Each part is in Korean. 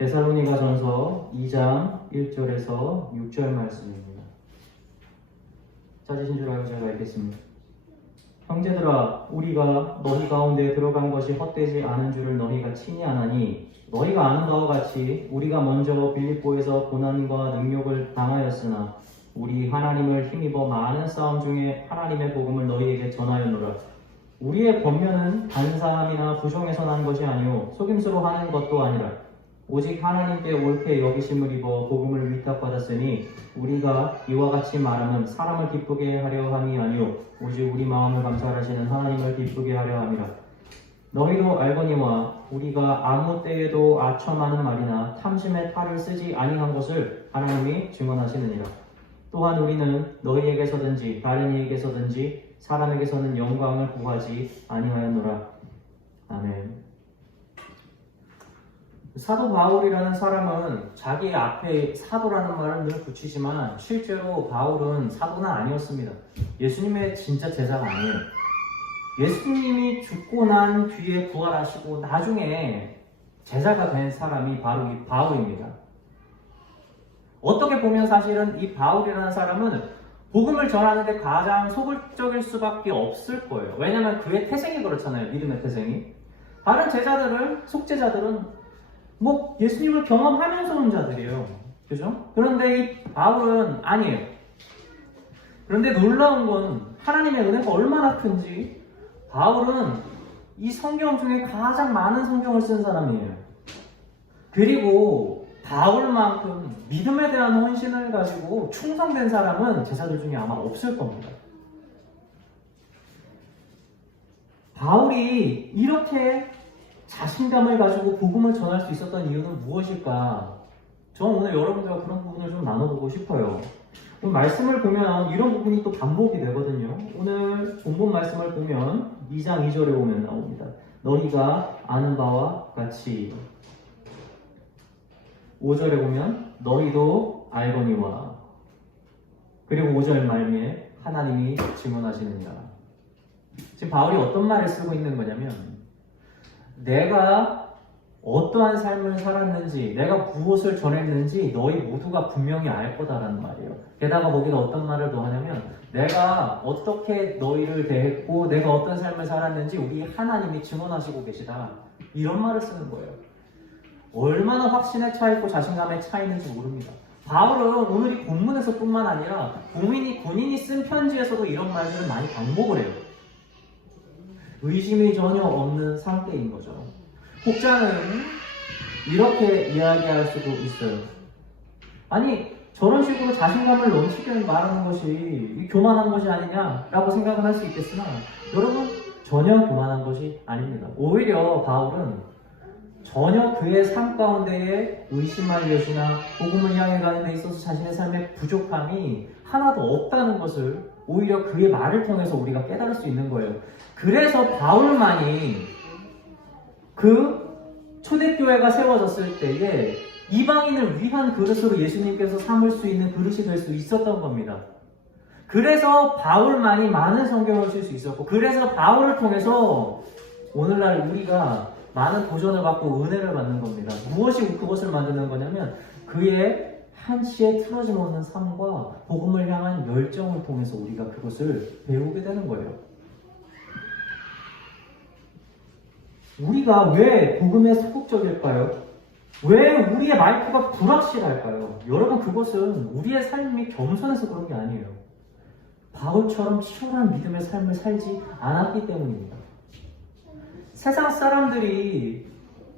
데살로니가전서 2장 1절에서 6절 말씀입니다. 찾으신 줄 알고 제가 읽겠습니다. 형제들아, 우리가 너희 가운데 들어간 것이 헛되지 않은 줄을 너희가 친히 아나니, 너희가 아는 바와 같이 우리가 먼저 빌립보에서 고난과 능욕을 당하였으나 우리 하나님을 힘입어 많은 싸움 중에 하나님의 복음을 너희에게 전하였노라. 우리의 권면은 간사함이나 부정에서 난 것이 아니요 속임수로 하는 것도 아니라 오직 하나님께 옳게 여기심을 입어 복음을 위탁받았으니 우리가 이와 같이 말하면 사람을 기쁘게 하려 함이 아니요 오직 우리 마음을 감찰하시는 하나님을 기쁘게 하려 함이라. 너희도 알거니와 우리가 아무 때에도 아첨하는 말이나 탐심의 탈을 쓰지 아니한 것을 하나님이 증언하시느니라. 또한 우리는 너희에게서든지 다른 이에게서든지 사람에게서는 영광을 구하지 아니하였노라. 아멘. 사도 바울이라는 사람은 자기 앞에 사도라는 말을 늘 붙이지만 실제로 바울은 사도는 아니었습니다. 예수님의 진짜 제자가 아니에요. 예수님이 죽고 난 뒤에 부활하시고 나중에 제자가 된 사람이 바로 이 바울입니다. 어떻게 보면 사실은 이 바울이라는 사람은 복음을 전하는데 가장 소극적일 수밖에 없을 거예요. 왜냐하면 그의 태생이 그렇잖아요. 믿음의 태생이. 다른 제자들은, 속죄자들은 예수님을 경험하면서 온 자들이에요. 그죠? 그런데 이 바울은 아니에요. 그런데 놀라운 건 하나님의 은혜가 얼마나 큰지 바울은 이 성경 중에 가장 많은 성경을 쓴 사람이에요. 그리고 바울만큼 믿음에 대한 헌신을 가지고 충성된 사람은 제자들 중에 아마 없을 겁니다. 바울이 이렇게 자신감을 가지고 복음을 전할 수 있었던 이유는 무엇일까? 저는 오늘 여러분들과 그런 부분을 좀 나눠보고 싶어요. 말씀을 보면 이런 부분이 또 반복이 되거든요. 오늘 본문 말씀을 보면 2장 2절에 보면 나옵니다. 너희가 아는 바와 같이. 5절에 보면 너희도 알거니와. 그리고 5절 말미에 하나님이 증언하시느니라. 지금 바울이 어떤 말을 쓰고 있는 거냐면 내가 어떠한 삶을 살았는지, 내가 무엇을 전했는지 너희 모두가 분명히 알 거다라는 말이에요. 게다가 거기다 어떤 말을 더 하냐면 내가 어떻게 너희를 대했고 내가 어떤 삶을 살았는지 우리 하나님이 증언하시고 계시다. 이런 말을 쓰는 거예요. 얼마나 확신에 차 있고 자신감에 차 있는지 모릅니다. 바울은 오늘 이 본문에서 뿐만 아니라 본인이 쓴 편지에서도 이런 말들을 많이 반복을 해요. 의심이 전혀 없는 상태인 거죠. 혹자는 이렇게 이야기할 수도 있어요. 아니, 저런 식으로 자신감을 넘치게 말하는 것이 교만한 것이 아니냐라고 생각을 할 수 있겠으나 여러분, 전혀 교만한 것이 아닙니다. 오히려 바울은 전혀 그의 삶 가운데에 의심할 여지나 복음을 향해 가는 데 있어서 자신의 삶의 부족함이 하나도 없다는 것을 오히려 그의 말을 통해서 우리가 깨달을 수 있는 거예요. 그래서 바울만이 그 초대교회가 세워졌을 때에 이방인을 위한 그릇으로 예수님께서 삼을 수 있는 그릇이 될 수 있었던 겁니다. 그래서 바울만이 많은 성경을 쓸 수 있었고, 그래서 바울을 통해서 오늘날 우리가 많은 도전을 받고 은혜를 받는 겁니다. 무엇이 그것을 만드는 거냐면 그의 한치의 틀어짐 없는 삶과 복음을 향한 열정을 통해서 우리가 그것을 배우게 되는 거예요. 우리가 왜 복음에 소극적일까요? 왜 우리의 마이크가 불확실할까요? 여러분, 그것은 우리의 삶이 겸손해서 그런 게 아니에요. 바울처럼 치열한 믿음의 삶을 살지 않았기 때문입니다. 세상 사람들이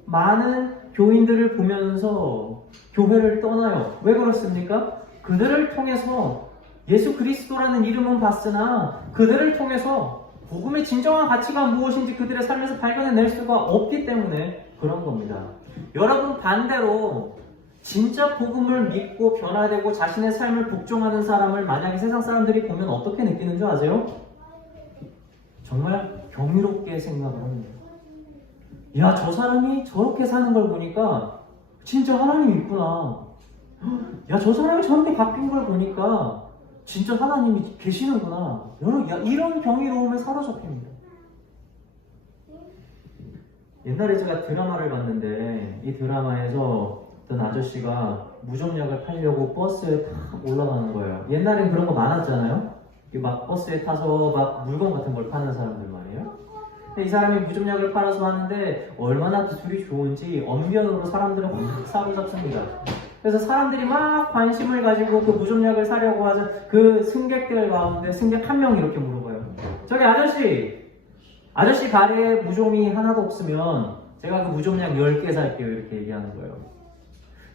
많은 교인들을 보면서 교회를 떠나요. 왜 그렇습니까? 그들을 통해서 예수 그리스도라는 이름은 봤으나 그들을 통해서 복음의 진정한 가치가 무엇인지 그들의 삶에서 발견해낼 수가 없기 때문에 그런 겁니다. 여러분, 반대로 진짜 복음을 믿고 변화되고 자신의 삶을 복종하는 사람을 만약에 세상 사람들이 보면 어떻게 느끼는 줄 아세요? 정말 경이롭게 생각을 합니다. 야, 저 사람이 저렇게 사는 걸 보니까 진짜 하나님이 있구나. 야, 저 사람이 저렇게 바뀐 걸 보니까 진짜 하나님이 계시는구나. 이런 경이로움에 사로잡힙니다. 옛날에 제가 드라마를 봤는데 이 드라마에서 어떤 아저씨가 무좀약을 팔려고 버스에 탁 올라가는 거예요. 옛날엔 그런 거 많았잖아요. 막 버스에 타서 막 물건 같은 걸 파는 사람들 말이에요. 근데 이 사람이 무좀약을 팔아서 하는데 얼마나 기술이 좋은지 언변으로 사람들을 확 사로잡습니다. 그래서 사람들이 막 관심을 가지고 그 무좀약을 사려고 하자 그 승객들 가운데 승객 한 명이 이렇게 물어봐요. 저기 아저씨 발에 무좀이 하나도 없으면 제가 그 무좀약 10개 살게요. 이렇게 얘기하는 거예요.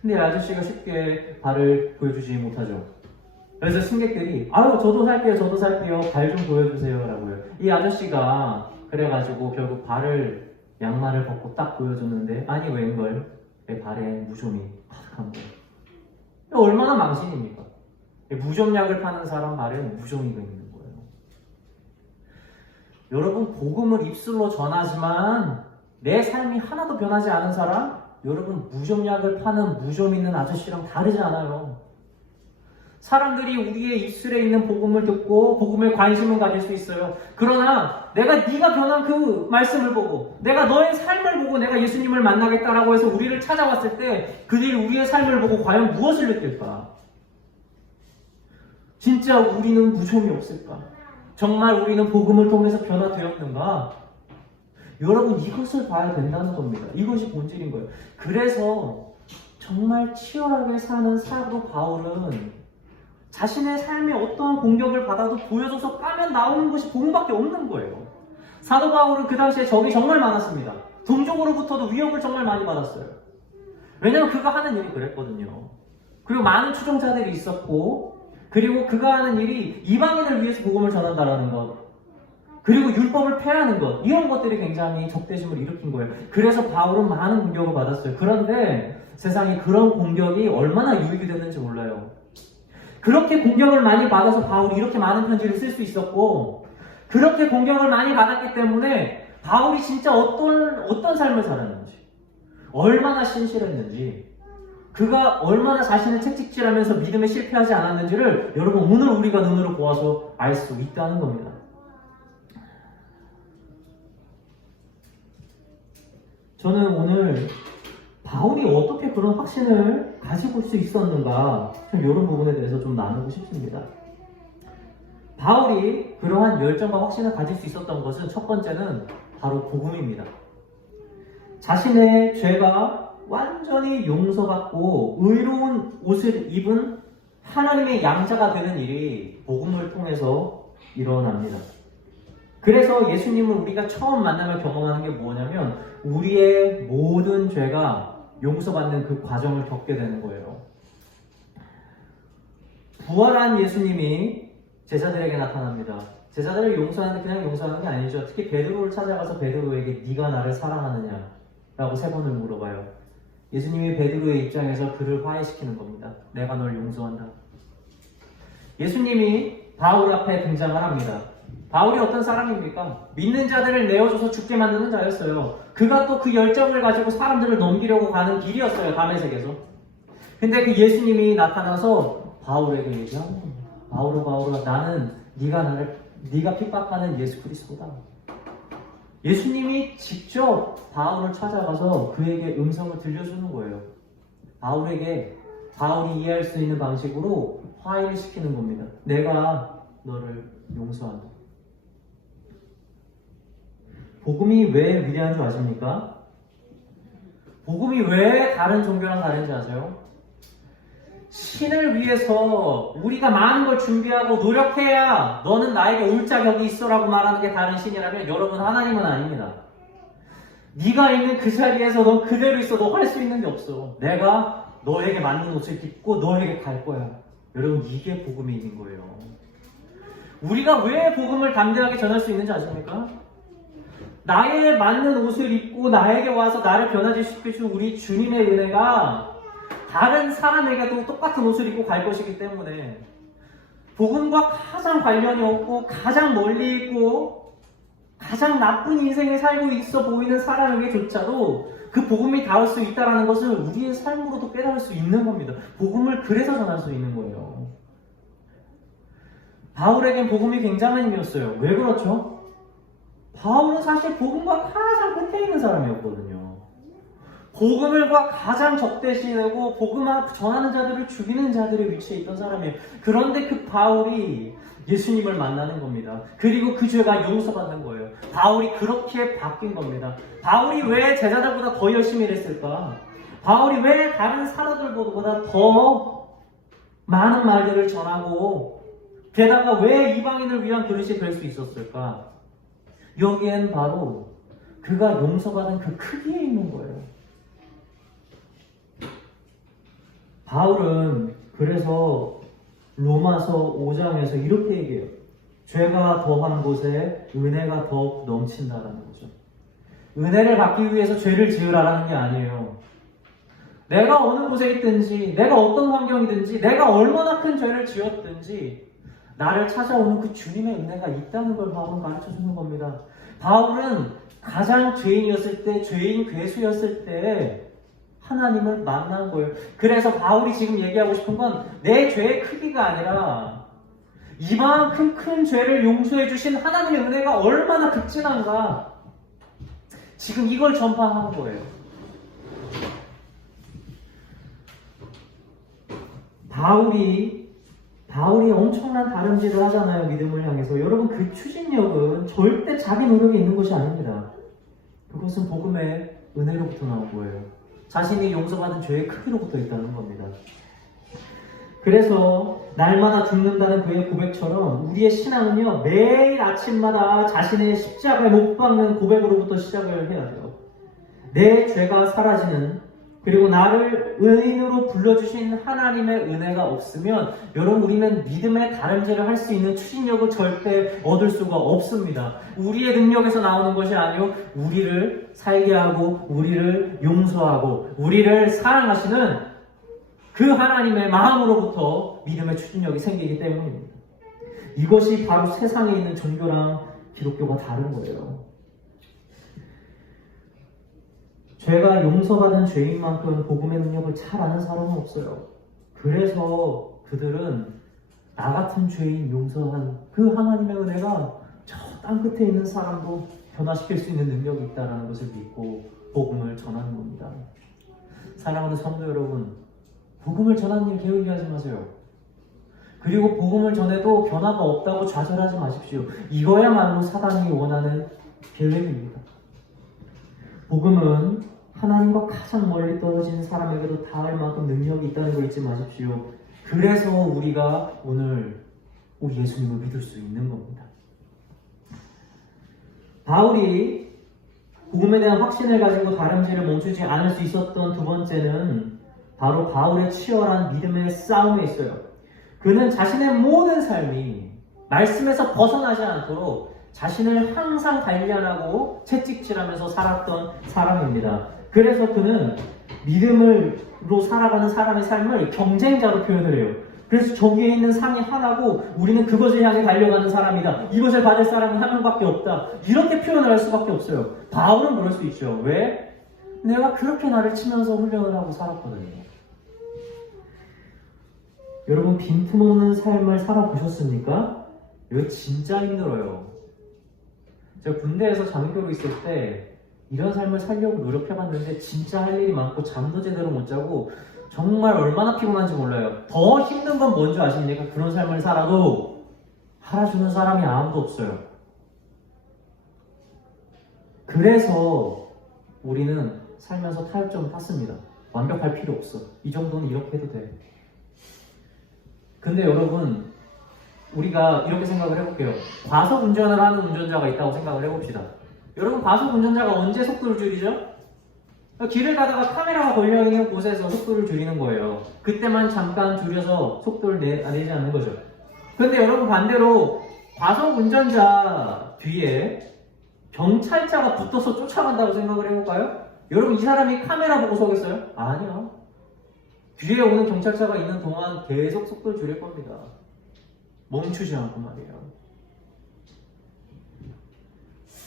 근데 이 아저씨가 쉽게 발을 보여주지 못하죠. 그래서 승객들이 아유 저도 살게요. 발 좀 보여주세요 라고요. 이 아저씨가 그래가지고 결국 양말을 벗고 딱 보여줬는데 아니 웬걸 내 발에 무좀이 팍 한 거예요. 얼마나 망신입니까? 무좀약을 파는 사람 발에 무좀이가 있는 거예요. 여러분 복음을 입술로 전하지만 내 삶이 하나도 변하지 않은 사람, 여러분 무좀약을 파는 무좀 있는 아저씨랑 다르지 않아요. 사람들이 우리의 입술에 있는 복음을 듣고 복음에 관심을 가질 수 있어요. 그러나 네가 변한 그 말씀을 보고 내가 너의 삶을 보고 내가 예수님을 만나겠다라고 해서 우리를 찾아왔을 때 그들이 우리의 삶을 보고 과연 무엇을 느낄까? 진짜 우리는 무좀이 없을까? 정말 우리는 복음을 통해서 변화되었는가? 여러분 이것을 봐야 된다는 겁니다. 이것이 본질인 거예요. 그래서 정말 치열하게 사는 사도 바울은 자신의 삶에 어떠한 공격을 받아도 보여줘서 까면 나오는 것이 복음밖에 없는 거예요. 사도 바울은 그 당시에 적이 정말 많았습니다. 동족으로부터도 위협을 정말 많이 받았어요. 왜냐하면 그가 하는 일이 그랬거든요. 그리고 많은 추종자들이 있었고 그리고 그가 하는 일이 이방인을 위해서 복음을 전한다라는 것 그리고 율법을 폐하는 것 이런 것들이 굉장히 적대심을 일으킨 거예요. 그래서 바울은 많은 공격을 받았어요. 그런데 세상에 그런 공격이 얼마나 유익이 됐는지 몰라요. 그렇게 공격을 많이 받아서 바울이 이렇게 많은 편지를 쓸 수 있었고 그렇게 공격을 많이 받았기 때문에 바울이 진짜 어떤 삶을 살았는지 얼마나 신실했는지 그가 얼마나 자신을 채찍질하면서 믿음에 실패하지 않았는지를 여러분 오늘 우리가 눈으로 보아서 알 수 있다는 겁니다. 저는 오늘 바울이 어떻게 그런 확신을 가지고 올 수 있었는가 이런 부분에 대해서 좀 나누고 싶습니다. 바울이 그러한 열정과 확신을 가질 수 있었던 것은 첫 번째는 바로 복음입니다. 자신의 죄가 완전히 용서받고 의로운 옷을 입은 하나님의 양자가 되는 일이 복음을 통해서 일어납니다. 그래서 예수님을 우리가 처음 만나며 경험하는 게 뭐냐면 우리의 모든 죄가 용서받는 그 과정을 겪게 되는 거예요. 부활한 예수님이 제자들에게 나타납니다. 제자들을 용서하는데 그냥 용서하는 게 아니죠. 특히 베드로를 찾아가서 베드로에게 네가 나를 사랑하느냐 라고 3번을 물어봐요. 예수님이 베드로의 입장에서 그를 화해시키는 겁니다. 내가 널 용서한다. 예수님이 바울 앞에 등장을 합니다. 바울이 어떤 사람입니까? 믿는 자들을 내어줘서 죽게 만드는 자였어요. 그가 또 그 열정을 가지고 사람들을 넘기려고 가는 길이었어요. 다메섹에서. 근데 그 예수님이 나타나서 바울에게 얘기하는 겁니다. 바울아 나는 네가 핍박하는 예수 그리스도다. 예수님이 직접 바울을 찾아가서 그에게 음성을 들려주는 거예요. 바울이 이해할 수 있는 방식으로 화해를 시키는 겁니다. 내가 너를 용서한다. 복음이 왜 위대한 줄 아십니까? 복음이 왜 다른 종교랑 다른지 아세요? 신을 위해서 우리가 많은 걸 준비하고 노력해야 너는 나에게 올 자격이 있어라고 말하는 게 다른 신이라면 여러분 하나님은 아닙니다. 네가 있는 그 자리에서 너 그대로 있어. 너 할 수 있는 게 없어. 내가 너에게 맞는 옷을 입고 너에게 갈 거야. 여러분 이게 복음인 거예요. 우리가 왜 복음을 담대하게 전할 수 있는지 아십니까? 나에 맞는 옷을 입고 나에게 와서 나를 변화시킬 수 있는 우리 주님의 은혜가 다른 사람에게도 똑같은 옷을 입고 갈 것이기 때문에 복음과 가장 관련이 없고 가장 멀리 있고 가장 나쁜 인생을 살고 있어 보이는 사람에게조차도 그 복음이 닿을 수 있다는 것을 우리의 삶으로도 깨달을 수 있는 겁니다. 복음을 그래서 전할 수 있는 거예요. 바울에겐 복음이 굉장한 힘이었어요. 왜 그렇죠? 바울은 사실 복음과 가장 끝에 있는 사람이었거든요. 복음을과 가장 적대시하고 복음 전하는 자들을 죽이는 자들의 위치에 있던 사람이에요. 그런데 그 바울이 예수님을 만나는 겁니다. 그리고 그 죄가 용서받는 거예요. 바울이 그렇게 바뀐 겁니다. 바울이 왜 제자들보다 더 열심히 일했을까? 바울이 왜 다른 사도들보다 더 많은 말들을 전하고 게다가 왜 이방인을 위한 그릇이 될 수 있었을까? 여기엔 바로 그가 용서받은 그 크기에 있는 거예요. 바울은 그래서 로마서 5장에서 이렇게 얘기해요. 죄가 더한 곳에 은혜가 더 넘친다라는 거죠. 은혜를 받기 위해서 죄를 지으라라는 게 아니에요. 내가 어느 곳에 있든지, 내가 어떤 환경이든지, 내가 얼마나 큰 죄를 지었든지 나를 찾아오는 그 주님의 은혜가 있다는 걸 바울은 가르쳐주는 겁니다. 바울은 가장 죄인이었을 때, 죄인 괴수였을 때 하나님을 만난 거예요. 그래서 바울이 지금 얘기하고 싶은 건 내 죄의 크기가 아니라 이만큼 큰 죄를 용서해 주신 하나님의 은혜가 얼마나 극진한가. 지금 이걸 전파하는 거예요. 바울이 엄청난 다름질을 하잖아요. 믿음을 향해서. 여러분, 그 추진력은 절대 자기 노력에 있는 것이 아닙니다. 그것은 복음의 은혜로부터 나온 거예요. 자신이 용서받은 죄의 크기로부터 있다는 겁니다. 그래서 날마다 죽는다는 그의 고백처럼 우리의 신앙은요, 매일 아침마다 자신의 십자가에 못 박는 고백으로부터 시작을 해야 돼요. 내 죄가 사라지는, 그리고 나를 의인으로 불러주신 하나님의 은혜가 없으면 여러분, 우리는 믿음의 다름질을 할 수 있는 추진력을 절대 얻을 수가 없습니다. 우리의 능력에서 나오는 것이 아니요, 우리를 살게 하고 우리를 용서하고 우리를 사랑하시는 그 하나님의 마음으로부터 믿음의 추진력이 생기기 때문입니다. 이것이 바로 세상에 있는 종교랑 기독교가 다른 거예요. 죄가 용서받은 죄인만큼 복음의 능력을 잘 아는 사람은 없어요. 그래서 그들은 나 같은 죄인 용서한 그 하나님의 은혜가 저 땅끝에 있는 사람도 변화시킬 수 있는 능력이 있다는 것을 믿고 복음을 전하는 겁니다. 사랑하는 성도 여러분, 복음을 전하는 일 게을리 하지 마세요. 그리고 복음을 전해도 변화가 없다고 좌절하지 마십시오. 이거야말로 사단이 원하는 계획입니다. 복음은 하나님과 가장 멀리 떨어진 사람에게도 닿을 만큼 능력이 있다는 걸 잊지 마십시오. 그래서 우리가 오늘 우리 예수님을 믿을 수 있는 겁니다. 바울이 복음에 대한 확신을 가지고 다름질을 멈추지 않을 수 있었던 두 번째는 바로 바울의 치열한 믿음의 싸움에 있어요. 그는 자신의 모든 삶이 말씀에서 벗어나지 않도록 자신을 항상 단련하고 채찍질하면서 살았던 사람입니다. 그래서 그는 믿음으로 살아가는 사람의 삶을 경쟁자로 표현을 해요. 그래서 저기에 있는 상이 하나고 우리는 그것을 향해 달려가는 사람이다. 이것을 받을 사람은 한 명밖에 없다. 이렇게 표현을 할 수밖에 없어요. 바울은 그럴 수 있죠. 왜? 내가 그렇게 나를 치면서 훈련을 하고 살았거든요. 여러분, 빈틈없는 삶을 살아보셨습니까? 이거 진짜 힘들어요. 제가 군대에서 장교로 있을 때 이런 삶을 살려고 노력해봤는데 진짜 할 일이 많고 잠도 제대로 못 자고 정말 얼마나 피곤한지 몰라요. 더 힘든 건 뭔지 아십니까? 그런 삶을 살아도 알아주는 사람이 아무도 없어요. 그래서 우리는 살면서 타협점을 탔습니다. 완벽할 필요 없어. 이 정도는 이렇게 해도 돼. 근데 여러분, 우리가 이렇게 생각을 해볼게요. 과속 운전을 하는 운전자가 있다고 생각을 해봅시다. 여러분, 과속 운전자가 언제 속도를 줄이죠? 길을 가다가 카메라가 걸려있는 곳에서 속도를 줄이는 거예요. 그때만 잠깐 줄여서 속도를 내지 않는 거죠. 근데 여러분, 반대로 과속 운전자 뒤에 경찰차가 붙어서 쫓아간다고 생각을 해볼까요? 여러분, 이 사람이 카메라 보고 서겠어요? 아니요. 뒤에 오는 경찰차가 있는 동안 계속 속도를 줄일 겁니다. 멈추지 않고 말이에요.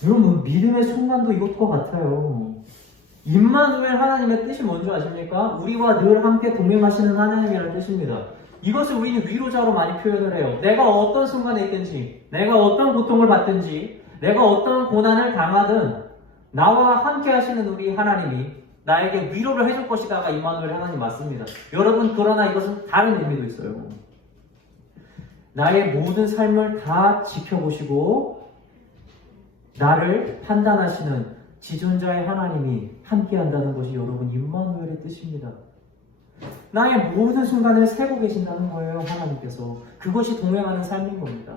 여러분, 믿음의 순간도 이것과 같아요. 임마누엘 하나님의 뜻이 뭔지 아십니까? 우리와 늘 함께 동행하시는 하나님이라는 뜻입니다. 이것을 우리는 위로자로 많이 표현을 해요. 내가 어떤 순간에 있든지, 내가 어떤 고통을 받든지, 내가 어떤 고난을 당하든 나와 함께 하시는 우리 하나님이 나에게 위로를 해줄 것이다가 임마누엘 하나님 맞습니다. 여러분, 그러나 이것은 다른 의미도 있어요. 나의 모든 삶을 다 지켜보시고 나를 판단하시는 지존자의 하나님이 함께한다는 것이 여러분 임마누엘의 뜻입니다. 나의 모든 순간을 세고 계신다는 거예요. 하나님께서. 그것이 동행하는 삶인 겁니다.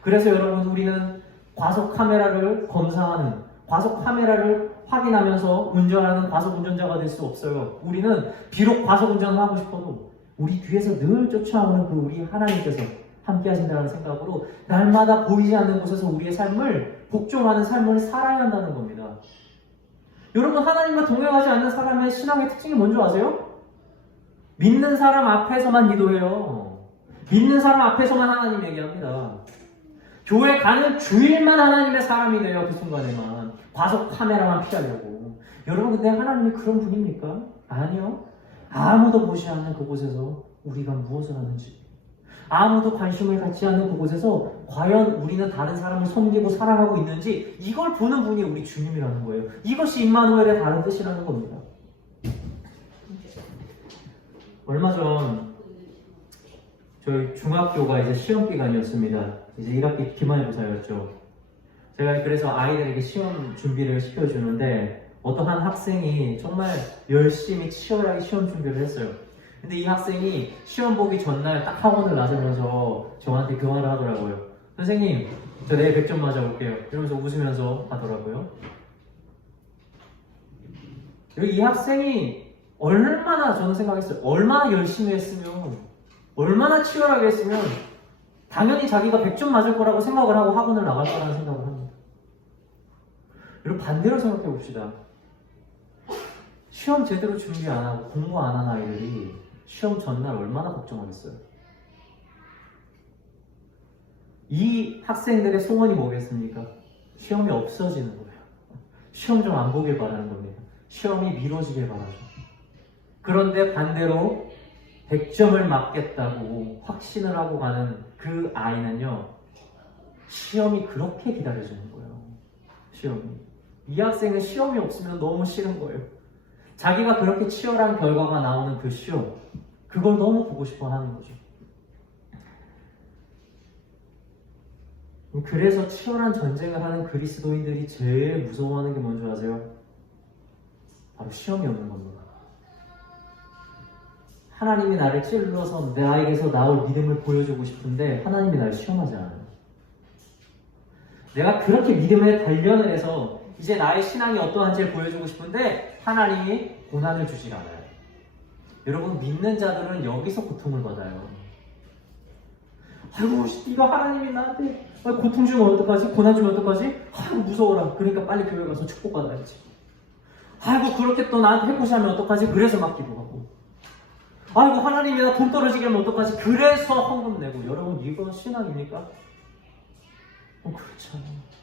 그래서 여러분, 우리는 과속 카메라를 검사하는, 과속 카메라를 확인하면서 운전하는 과속 운전자가 될 수 없어요. 우리는 비록 과속 운전을 하고 싶어도 우리 뒤에서 늘 쫓아오는 그 우리 하나님께서 함께 하신다는 생각으로 날마다 보이지 않는 곳에서 우리의 삶을 복종하는 삶을 살아야 한다는 겁니다. 여러분, 하나님과 동행하지 않는 사람의 신앙의 특징이 뭔지 아세요? 믿는 사람 앞에서만 기도해요. 믿는 사람 앞에서만 하나님 얘기합니다. 교회 가는 주일만 하나님의 사람이 돼요. 그 순간에만. 과속 카메라만 피하려고. 여러분, 근데 하나님이 그런 분입니까? 아니요. 아무도 보지 않는 그곳에서 우리가 무엇을 하는지, 아무도 관심을 갖지 않는 그곳에서 과연 우리는 다른 사람을 섬기고 사랑하고 있는지, 이걸 보는 분이 우리 주님이라는 거예요. 이것이 임마누엘의 다른 뜻이라는 겁니다. 얼마 전 저희 중학교가 이제 시험 기간이었습니다. 이제 1학기 기말고사였죠. 제가 그래서 아이들에게 시험 준비를 시켜주는데 어떤 한 학생이 정말 열심히 치열하게 시험 준비를 했어요. 근데 이 학생이 시험 보기 전날 딱 학원을 나서면서 저한테 그 말을 하더라고요. 선생님, 저 내일 100점 맞아올게요. 이러면서 웃으면서 하더라고요. 이 학생이 얼마나, 저는 생각했어요. 얼마나 열심히 했으면, 얼마나 치열하게 했으면 당연히 자기가 100점 맞을 거라고 생각을 하고 학원을 나갈 거라는 생각을 합니다. 여러분, 반대로 생각해 봅시다. 시험 제대로 준비 안 하고 공부 안 한 아이들이 시험 전날 얼마나 걱정하겠어요? 이 학생들의 소원이 뭐겠습니까? 시험이 없어지는 거예요. 시험 좀 안 보길 바라는 겁니다. 시험이 미뤄지길 바라죠. 그런데 반대로 100점을 맞겠다고 확신을 하고 가는 그 아이는요, 시험이 그렇게 기다려지는 거예요. 시험이. 이 학생은 시험이 없으면 너무 싫은 거예요. 자기가 그렇게 치열한 결과가 나오는 그 시험, 그걸 너무 보고 싶어 하는 거죠. 그래서 치열한 전쟁을 하는 그리스도인들이 제일 무서워하는 게 뭔지 아세요? 바로 시험이 없는 겁니다. 하나님이 나를 찔러서 나에게서 나올 믿음을 보여주고 싶은데 하나님이 나를 시험하지 않아요. 내가 그렇게 믿음에 단련을 해서 이제 나의 신앙이 어떠한지를 보여주고 싶은데 하나님이 고난을 주질 않아요. 여러분, 믿는 자들은 여기서 고통을 받아요. 아이고, 이거 하나님이 나한테 고통 주면 어떡하지? 고난 주면 어떡하지? 아이고, 무서워라. 그러니까 빨리 교회 가서 축복받아야지. 아이고, 그렇게 또 나한테 해코지하면 어떡하지? 그래서 막 기도하고. 아이고, 하나님이 나 돈 떨어지게 하면 어떡하지? 그래서 헌금 내고. 여러분, 이건 신앙입니까? 그렇잖아요.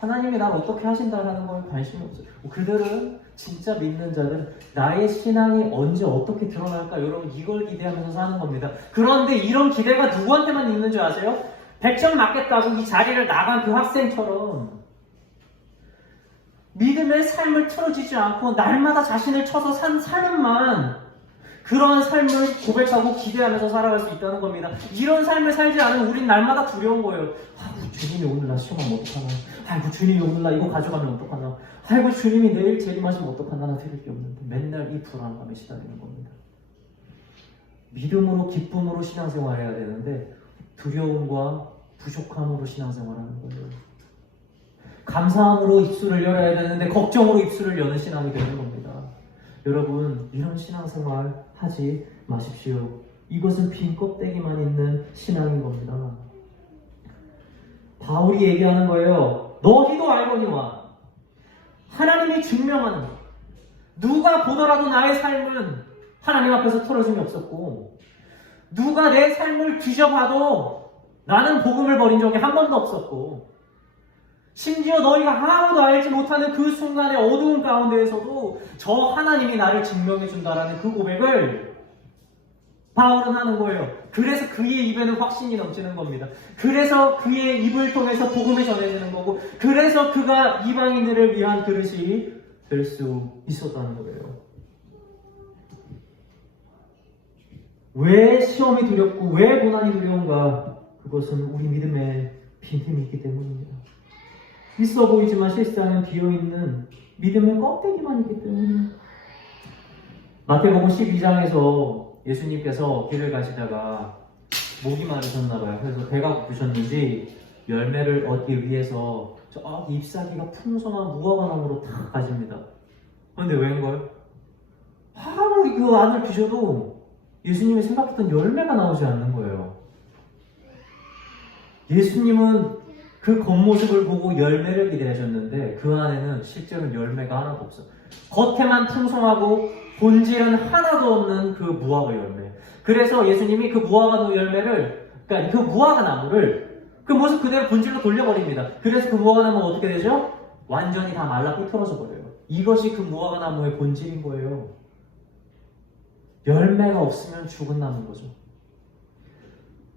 하나님이 날 어떻게 하신다라는 거에 관심이 없어요. 그들은, 진짜 믿는 자들은 나의 신앙이 언제 어떻게 드러날까? 여러분, 이걸 기대하면서 사는 겁니다. 그런데 이런 기대가 누구한테만 있는 줄 아세요? 100점 맞겠다고 이 자리를 나간 그 학생처럼 믿음의 삶을 틀어지지 않고 날마다 자신을 쳐서 산 삶만, 그러한 삶을 고백하고 기대하면서 살아갈 수 있다는 겁니다. 이런 삶을 살지 않으면 우린 날마다 두려운 거예요. 아이고, 주님이 오늘 나 시험하면 어떡하나? 아이고, 주님이 오늘 나 이거 가져가면 어떡하나? 아이고, 주님이 내일 재림하시면 어떡하나? 나 드릴 게 없는데. 맨날 이 불안감에 시달리는 겁니다. 믿음으로, 기쁨으로 신앙생활 해야 되는데 두려움과 부족함으로 신앙생활하는 거예요. 감사함으로 입술을 열어야 되는데 걱정으로 입술을 여는 신앙이 되는 겁니다. 여러분, 이런 신앙생활 하지 마십시오. 이것은 빈 껍데기만 있는 신앙인 겁니다. 바울이 얘기하는 거예요. 너희도 알거니와 하나님이 증명하는 것. 누가 보더라도 나의 삶은 하나님 앞에서 틀어짐이 없었고, 누가 내 삶을 뒤져봐도 나는 복음을 버린 적이 한 번도 없었고, 심지어 너희가 아무도 알지 못하는 그 순간의 어두운 가운데에서도 저 하나님이 나를 증명해 준다라는 그 고백을 바울은 하는 거예요. 그래서 그의 입에는 확신이 넘치는 겁니다. 그래서 그의 입을 통해서 복음이 전해지는 거고, 그래서 그가 이방인들을 위한 그릇이 될 수 있었다는 거예요. 왜 시험이 두렵고 왜 고난이 두려운가? 그것은 우리 믿음에 빈틈이 있기 때문입니다. 있어 보이지만 실상은 비어있는 믿음의 껍데기만 있기 때문입니다. 마태복음 12장에서 예수님께서 길을 가시다가 목이 마르셨나봐요. 그래서 배가 고프셨는지 열매를 얻기 위해서 저 잎사귀가 풍성한 무화과나무로 다 가집니다. 그런데 웬걸? 아무리 그 안을 비셔도 예수님이 생각했던 열매가 나오지 않는 거예요. 예수님은 그 겉모습을 보고 열매를 기대하셨는데 그 안에는 실제로 열매가 하나도 없어요. 겉에만 풍성하고 본질은 하나도 없는 그 무화과 열매. 그래서 예수님이 그 무화과 열매를, 그러니까 그 무화과 나무를 그 모습 그대로 본질로 돌려버립니다. 그래서 그 무화과 나무가 어떻게 되죠? 완전히 다 말라 삐뚤어져 버려요. 이것이 그 무화과 나무의 본질인 거예요. 열매가 없으면 죽은 나무인 거죠.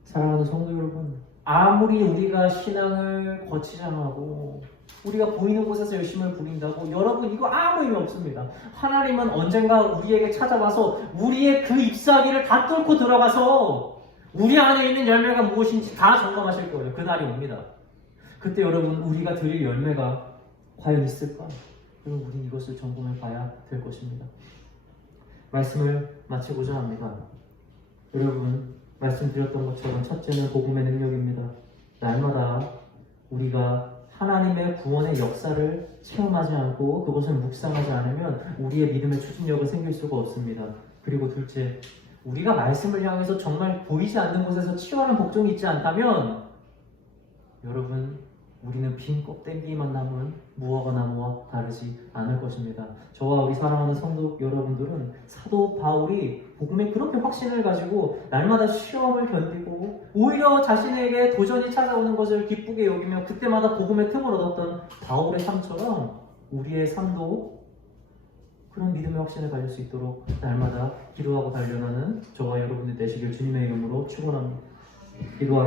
사랑하는 성도 여러분, 아무리 우리가 신앙을 거치장하고 우리가 보이는 곳에서 열심을 부린다고 여러분 이거 아무 의미 없습니다. 하나님은 언젠가 우리에게 찾아와서 우리의 그 잎사귀를 다 뚫고 들어가서 우리 안에 있는 열매가 무엇인지 다 점검하실 거예요. 그날이 옵니다. 그때 여러분 우리가 드릴 열매가 과연 있을까? 그럼 우린 이것을 점검해 봐야 될 것입니다. 말씀을 마치고자 합니다. 여러분 말씀드렸던 것처럼 첫째는 복음의 능력입니다. 날마다 우리가 하나님의 구원의 역사를 체험하지 않고 그것을 묵상하지 않으면 우리의 믿음의 추진력을 생길 수가 없습니다. 그리고 둘째, 우리가 말씀을 향해서 정말 보이지 않는 곳에서 치열한 복종이 있지 않다면 여러분 우리는 빈 껍데기만 남은 무화과 나무와 다르지 않을 것입니다. 저와 우리 사랑하는 성도 여러분들은 사도 바울이 복음에 그렇게 확신을 가지고 날마다 시험을 견디고 오히려 자신에게 도전이 찾아오는 것을 기쁘게 여기며 그때마다 복음의 틈을 얻었던 바울의 삶처럼 우리의 삶도 그런 믿음의 확신을 가질 수 있도록 날마다 기도하고 단련하는 저와 여러분들 되시길 주님의 이름으로 축원합니다. 기도하겠습니다.